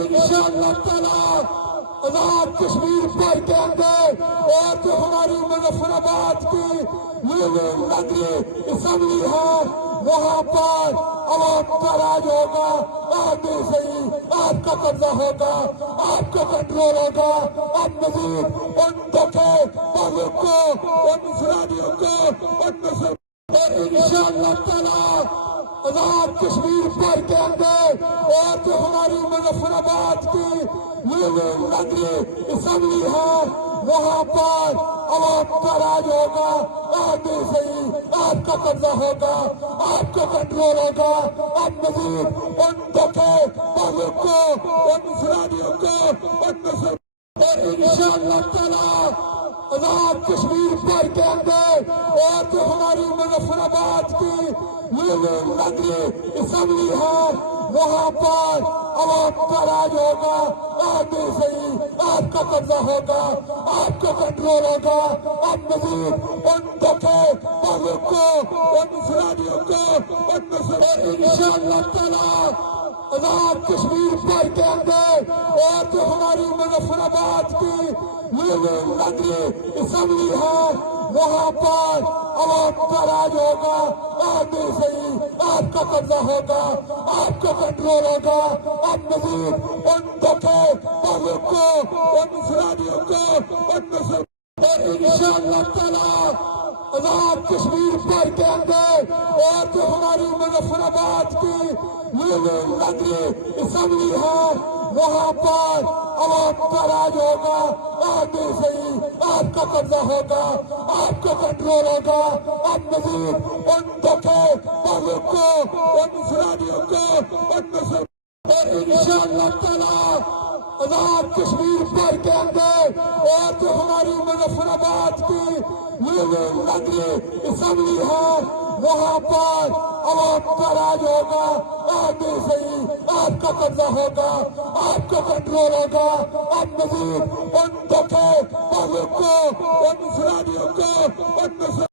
انشاءاللہ تعالی آزاد کشمیر پر کے اندر اور جو ہماری مظفر آباد کی یونین نگری اسمبلی ہے وہاں پر عوام کا راج ہوگا، آپ بھی صحیح آپ کا قبضہ ہوگا، آپ کا کنٹرول ہوگا۔ اب مزید ان دکھے پاور کو، ان مسلمانیوں کو، ان مسلم اور انشاءاللہ تعالی آزاد کشمیر پر کے اندر اور جو ہماری مظفر آباد کی یونین نگری اسمبلی ہے وہاں پر عوام کا راج ہوگا، آپ بھی صحیح آپ کا قبضہ ہوگا، آپ کا کنٹرول ہوگا۔ اب مزید ان دکھے پاور کو، ان مسلمانیوں کو، ان مسلم اور انشاءاللہ تعالی آزاد کشمیر پر کے اندر اور جو ہماری مظفر آباد کی یونین نگری اسمبلی ہے وہاں پر عوام کا راج ہوگا، آپ بھی صحیح آپ کا قبضہ ہوگا، آپ کا کنٹرول ہوگا۔ اب مزید ان دکھے پاور کو، ان مسلمانیوں کو، ان مسلم اور انشاءاللہ تعالی آزاد کشمیر پر کے اندر اور جو ہماری مظفر آباد کی یونین نگری اسمبلی ہے وہاں پر عوام کا راج ہوگا، آپ بھی صحیح آپ کا قبضہ ہوگا، آپ کا کنٹرول ہوگا۔ اب مزید ان دکھے پاور کو، ان مسلمانیوں کو، ان مسلم اور انشاءاللہ تعالی آزاد کشمیر پر کے اندر اور جو ہماری مظفر آباد کی یونین نگری اسمبلی ہے وہاں پر عوام کا راج ہوگا، آپ بھی صحیح آپ کا قبضہ ہوگا، آپ کا کنٹرول ہوگا۔ اب مزید ان دکھے پاور کو، ان مسلمانیوں کو، ان مسلم اور انشاءاللہ تعالی آزاد کشمیر پر کے اندر اور جو ہماری مظفر آباد کی یونین نگری اسمبلی ہے وہاں پر عوام کا راج ہوگا، آپ بھی صحیح آپ کا قبضہ ہوگا، آپ کا کنٹرول ہوگا۔ اب مزید ان دکھے پاور کو، ان مسلمانیوں کو، ان مسلم